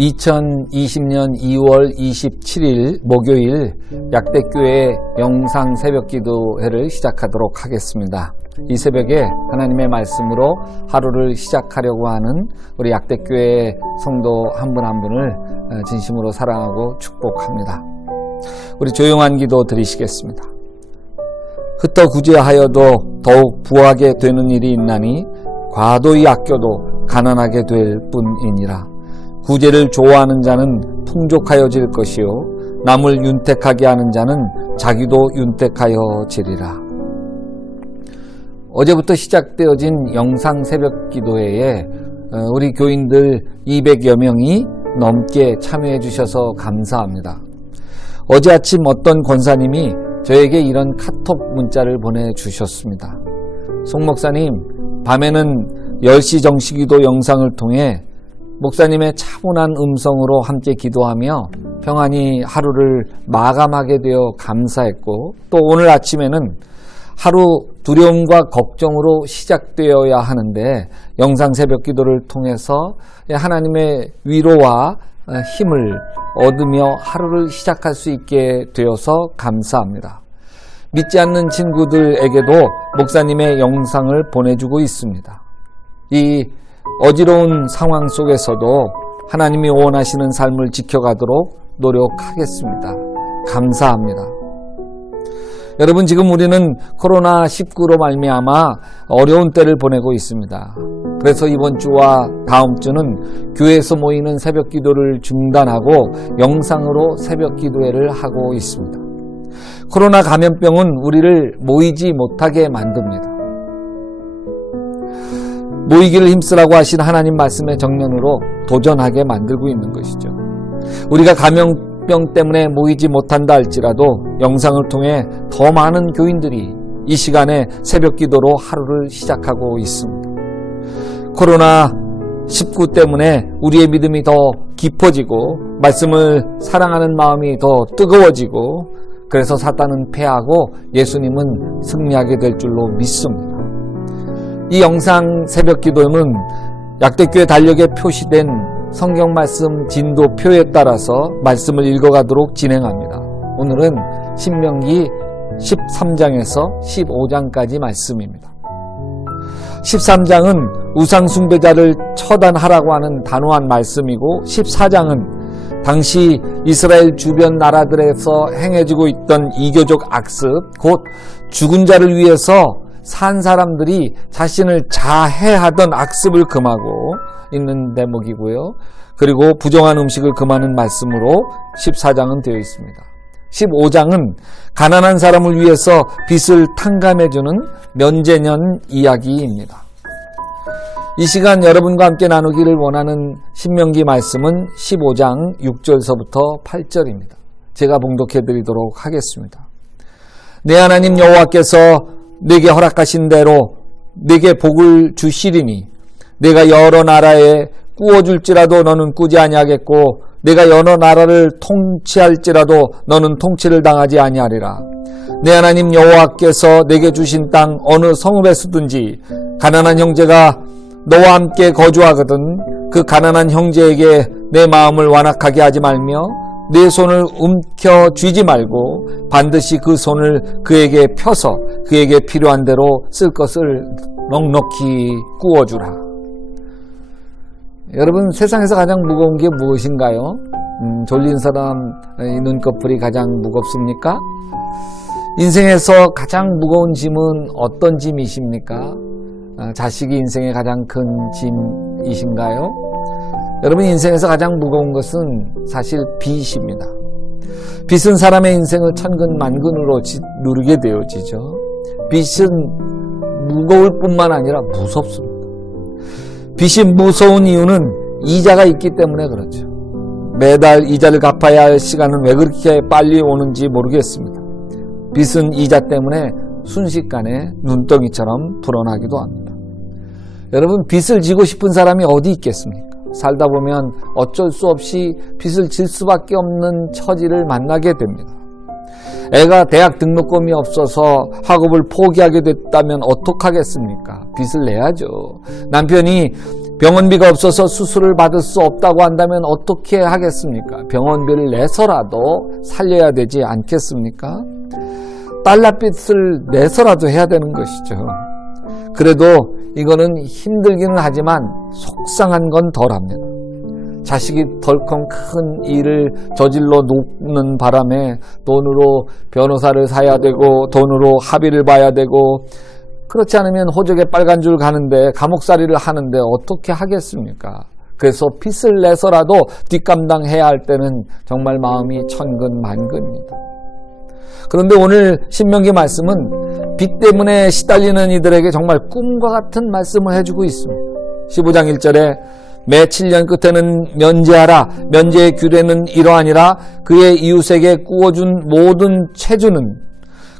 2020년 2월 27일 목요일 약대교회 영상 새벽기도회를 시작하도록 하겠습니다. 이 새벽에 하나님의 말씀으로 하루를 시작하려고 하는 우리 약대교회 성도 한 분 한 분을 진심으로 사랑하고 축복합니다. 우리 조용한 기도 드리시겠습니다. 흩어 구제하여도 더욱 부하게 되는 일이 있나니 과도히 아껴도 가난하게 될 뿐이니라. 구제를 좋아하는 자는 풍족하여질 것이요 남을 윤택하게 하는 자는 자기도 윤택하여지리라. 어제부터 시작되어진 영상 새벽 기도회에 우리 교인들 200여 명이 넘게 참여해 주셔서 감사합니다. 어제 아침 어떤 권사님이 저에게 이런 카톡 문자를 보내주셨습니다. 송 목사님, 밤에는 10시 정시기도 영상을 통해 목사님의 차분한 음성으로 함께 기도하며 평안히 하루를 마감하게 되어 감사했고, 또 오늘 아침에는 하루 두려움과 걱정으로 시작되어야 하는데 영상 새벽 기도를 통해서 하나님의 위로와 힘을 얻으며 하루를 시작할 수 있게 되어서 감사합니다. 믿지 않는 친구들에게도 목사님의 영상을 보내주고 있습니다. 이 어지러운 상황 속에서도 하나님이 원하시는 삶을 지켜가도록 노력하겠습니다. 감사합니다. 여러분, 지금 우리는 코로나19로 말미암아 어려운 때를 보내고 있습니다. 그래서 이번 주와 다음 주는 교회에서 모이는 새벽 기도를 중단하고 영상으로 새벽 기도회를 하고 있습니다. 코로나 감염병은 우리를 모이지 못하게 만듭니다. 모이기를 힘쓰라고 하신 하나님 말씀의 정면으로 도전하게 만들고 있는 것이죠. 우리가 감염병 때문에 모이지 못한다 할지라도 영상을 통해 더 많은 교인들이 이 시간에 새벽 기도로 하루를 시작하고 있습니다. 코로나19 때문에 우리의 믿음이 더 깊어지고 말씀을 사랑하는 마음이 더 뜨거워지고, 그래서 사탄은 패하고 예수님은 승리하게 될 줄로 믿습니다. 이 영상 새벽 기도는 약대교회 달력에 표시된 성경 말씀 진도표에 따라서 말씀을 읽어가도록 진행합니다. 오늘은 신명기 13장에서 15장까지 말씀입니다. 13장은 우상 숭배자를 처단하라고 하는 단호한 말씀이고, 14장은 당시 이스라엘 주변 나라들에서 행해지고 있던 이교적 악습, 곧 죽은 자를 위해서 산 사람들이 자신을 자해하던 악습을 금하고 있는 대목이고요. 그리고 부정한 음식을 금하는 말씀으로 14장은 되어 있습니다. 15장은 가난한 사람을 위해서 빚을 탕감해주는 면제년 이야기입니다. 이 시간 여러분과 함께 나누기를 원하는 신명기 말씀은 15장 6절서부터 8절입니다. 제가 봉독해 드리도록 하겠습니다. 내 하나님 여호와께서 내게 허락하신 대로 내게 복을 주시리니 내가 여러 나라에 꾸어줄지라도 너는 꾸지 아니하겠고 내가 여러 나라를 통치할지라도 너는 통치를 당하지 아니하리라. 내 하나님 여호와께서 내게 주신 땅 어느 성읍에 서든지 가난한 형제가 너와 함께 거주하거든 그 가난한 형제에게 내 마음을 완악하게 하지 말며 내 손을 움켜쥐지 말고 반드시 그 손을 그에게 펴서 그에게 필요한 대로 쓸 것을 넉넉히 꾸어주라. 여러분, 세상에서 가장 무거운 게 무엇인가요? 졸린 사람 이 눈꺼풀이 가장 무겁습니까? 인생에서 가장 무거운 짐은 어떤 짐이십니까? 자식이 인생의 가장 큰 짐이신가요? 여러분, 인생에서 가장 무거운 것은 사실 빚입니다. 빚은 사람의 인생을 천근만근으로 누르게 되어지죠. 빚은 무거울 뿐만 아니라 무섭습니다. 빚이 무서운 이유는 이자가 있기 때문에 그렇죠. 매달 이자를 갚아야 할 시간은 왜 그렇게 빨리 오는지 모르겠습니다. 빚은 이자 때문에 순식간에 눈덩이처럼 불어나기도 합니다. 여러분, 빚을 지고 싶은 사람이 어디 있겠습니까? 살다 보면 어쩔 수 없이 빚을 질 수밖에 없는 처지를 만나게 됩니다. 애가 대학 등록금이 없어서 학업을 포기하게 됐다면 어떡하겠습니까? 빚을 내야죠. 남편이 병원비가 없어서 수술을 받을 수 없다고 한다면 어떻게 하겠습니까? 병원비를 내서라도 살려야 되지 않겠습니까? 달러빚을 내서라도 해야 되는 것이죠. 그래도 이거는 힘들기는 하지만 속상한 건 덜합니다. 자식이 덜컹 큰 일을 저질러 놓는 바람에 돈으로 변호사를 사야 되고 돈으로 합의를 봐야 되고, 그렇지 않으면 호적에 빨간 줄 가는데 감옥살이를 하는데 어떻게 하겠습니까? 그래서 빚을 내서라도 뒷감당해야 할 때는 정말 마음이 천근만근입니다. 그런데 오늘 신명기 말씀은 빚 때문에 시달리는 이들에게 정말 꿈과 같은 말씀을 해주고 있습니다. 15장 1절에 매 7년 끝에는 면제하라. 면제의 규례는 이러하니라. 그의 이웃에게 꾸어준 모든 채주는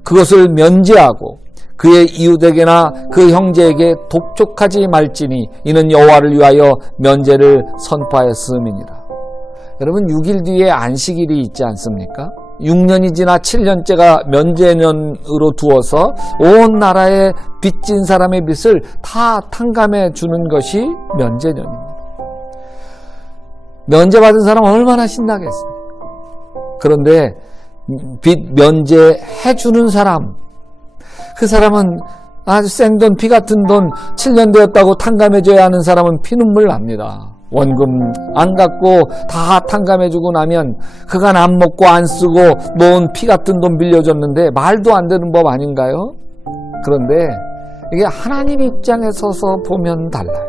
그것을 면제하고 그의 이웃에게나 그 형제에게 독촉하지 말지니 이는 여호와를 위하여 면제를 선포하였음이니라. 여러분, 6일 뒤에 안식일이 있지 않습니까? 6년이 지나 7년째가 면제년으로 두어서 온 나라에 빚진 사람의 빚을 다 탕감해 주는 것이 면제년입니다. 면제받은 사람 얼마나 신나겠습니까? 그런데 빚 면제해 주는 사람, 그 사람은 아주 생돈, 피 같은 돈 7년 되었다고 탕감해줘야 하는 사람은 피눈물 납니다. 원금 안 갚고 다 탕감해주고 나면 그간 안 먹고 안 쓰고 모은 피 같은 돈 빌려줬는데 말도 안 되는 법 아닌가요? 그런데 이게 하나님 입장에 서서 보면 달라요.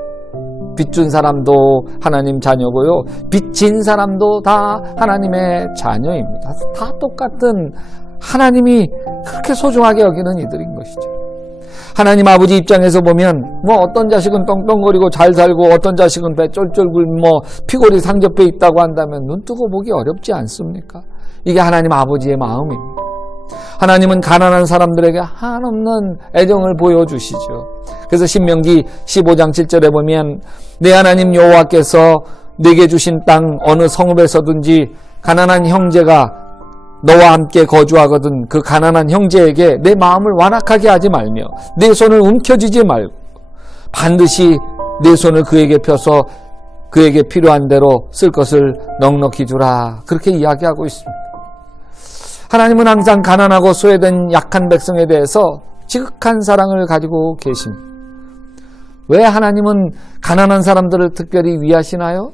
빚준 사람도 하나님 자녀고요, 빚진 사람도 다 하나님의 자녀입니다. 다 똑같은 하나님이 그렇게 소중하게 여기는 이들인 것이죠. 하나님 아버지 입장에서 보면 어떤 자식은 떵떵거리고 잘 살고 어떤 자식은 배 쫄쫄 굶어 피골이 상접해 있다고 한다면 눈 뜨고 보기 어렵지 않습니까? 이게 하나님 아버지의 마음입니다. 하나님은 가난한 사람들에게 한없는 애정을 보여주시죠. 그래서 신명기 15장 7절에 보면 내 하나님 여호와께서 내게 주신 땅 어느 성읍에서든지 가난한 형제가 너와 함께 거주하거든 그 가난한 형제에게 내 마음을 완악하게 하지 말며 내 손을 움켜쥐지 말고 반드시 내 손을 그에게 펴서 그에게 필요한 대로 쓸 것을 넉넉히 주라. 그렇게 이야기하고 있습니다. 하나님은 항상 가난하고 소외된 약한 백성에 대해서 지극한 사랑을 가지고 계십니다. 왜 하나님은 가난한 사람들을 특별히 위하시나요?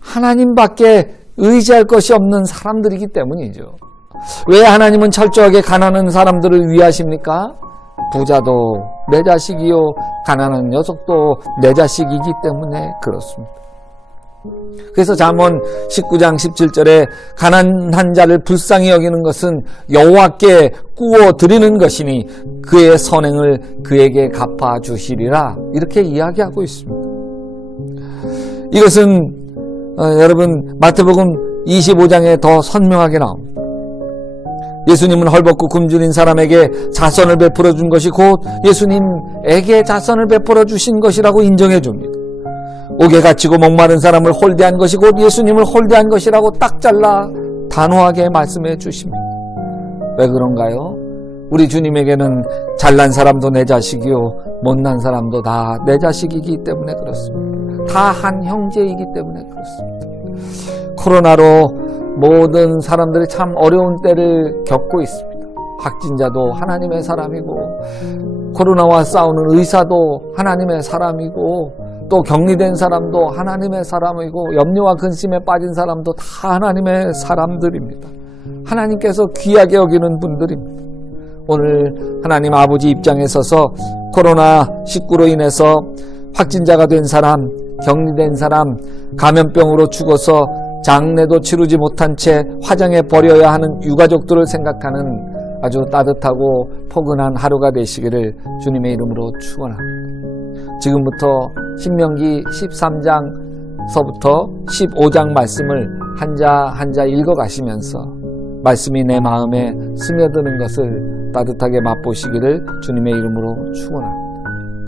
하나님밖에 의지할 것이 없는 사람들이기 때문이죠. 왜 하나님은 철저하게 가난한 사람들을 위하십니까? 부자도 내 자식이요, 가난한 녀석도 내 자식이기 때문에 그렇습니다. 그래서 잠언 19장 17절에 가난한 자를 불쌍히 여기는 것은 여호와께 꾸어 드리는 것이니 그의 선행을 그에게 갚아 주시리라, 이렇게 이야기하고 있습니다. 이것은 여러분 마태복음 25장에 더 선명하게 나옵니다. 예수님은 헐벗고 굶주린 사람에게 자선을 베풀어 준 것이 곧 예수님에게 자선을 베풀어 주신 것이라고 인정해 줍니다. 옥에 갇히고 목마른 사람을 홀대한 것이 곧 예수님을 홀대한 것이라고 딱 잘라 단호하게 말씀해 주십니다. 왜 그런가요? 우리 주님에게는 잘난 사람도 내 자식이요 못난 사람도 다 내 자식이기 때문에 그렇습니다. 다 한 형제이기 때문에 그렇습니다. 코로나로 모든 사람들이 참 어려운 때를 겪고 있습니다. 확진자도 하나님의 사람이고 코로나와 싸우는 의사도 하나님의 사람이고 또 격리된 사람도 하나님의 사람이고 염려와 근심에 빠진 사람도 다 하나님의 사람들입니다. 하나님께서 귀하게 여기는 분들입니다. 오늘 하나님 아버지 입장에 서서 코로나19로 인해서 확진자가 된 사람, 격리된 사람, 감염병으로 죽어서 장례도 치르지 못한 채 화장해 버려야 하는 유가족들을 생각하는 아주 따뜻하고 포근한 하루가 되시기를 주님의 이름으로 축원합니다. 지금부터 신명기 13장서부터 15장 말씀을 한자 한자 읽어가시면서 말씀이 내 마음에 스며드는 것을 따뜻하게 맛보시기를 주님의 이름으로 축원합니다.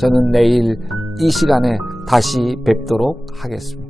저는 내일 이 시간에 다시 뵙도록 하겠습니다.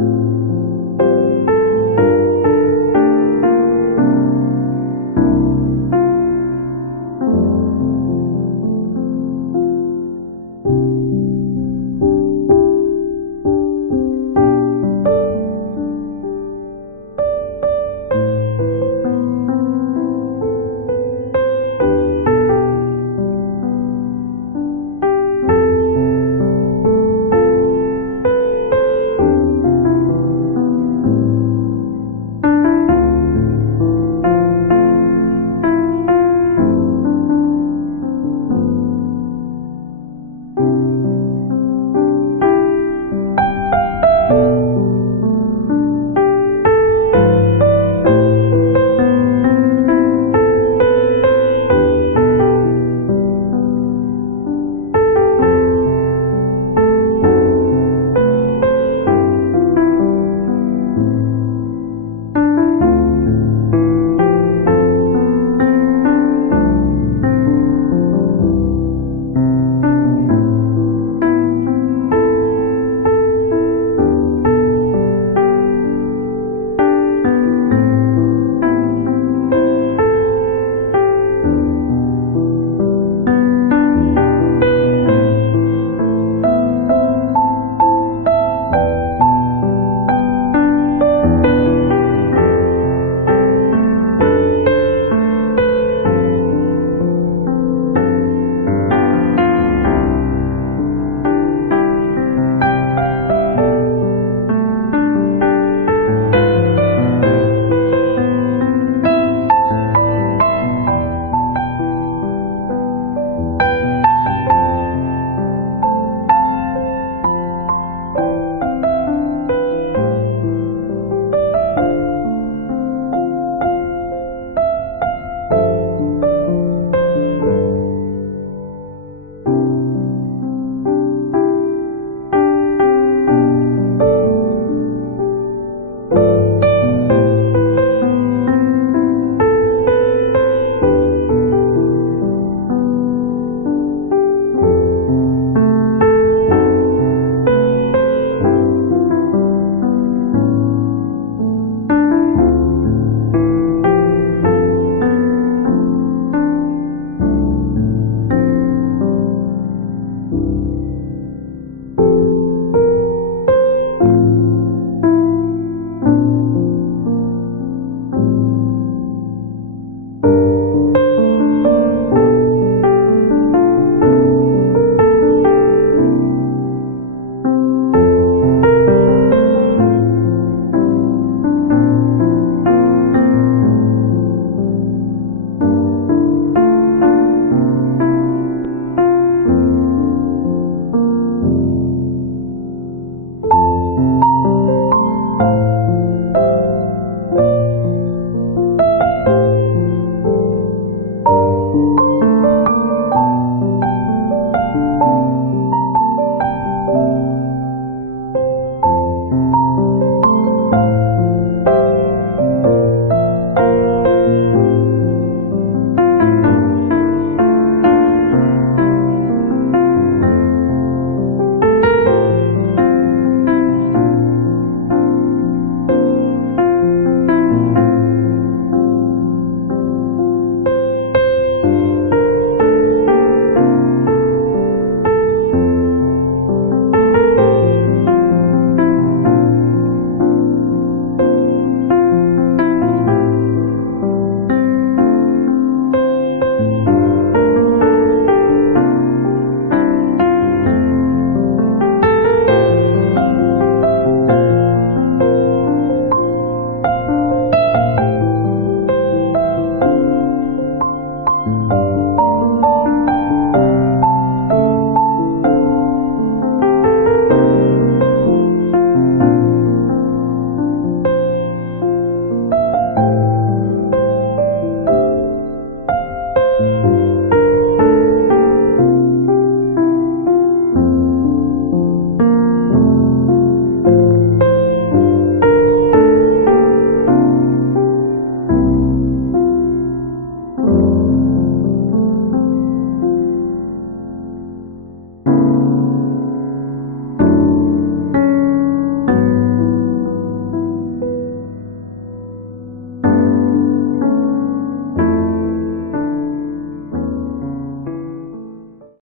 있습니다.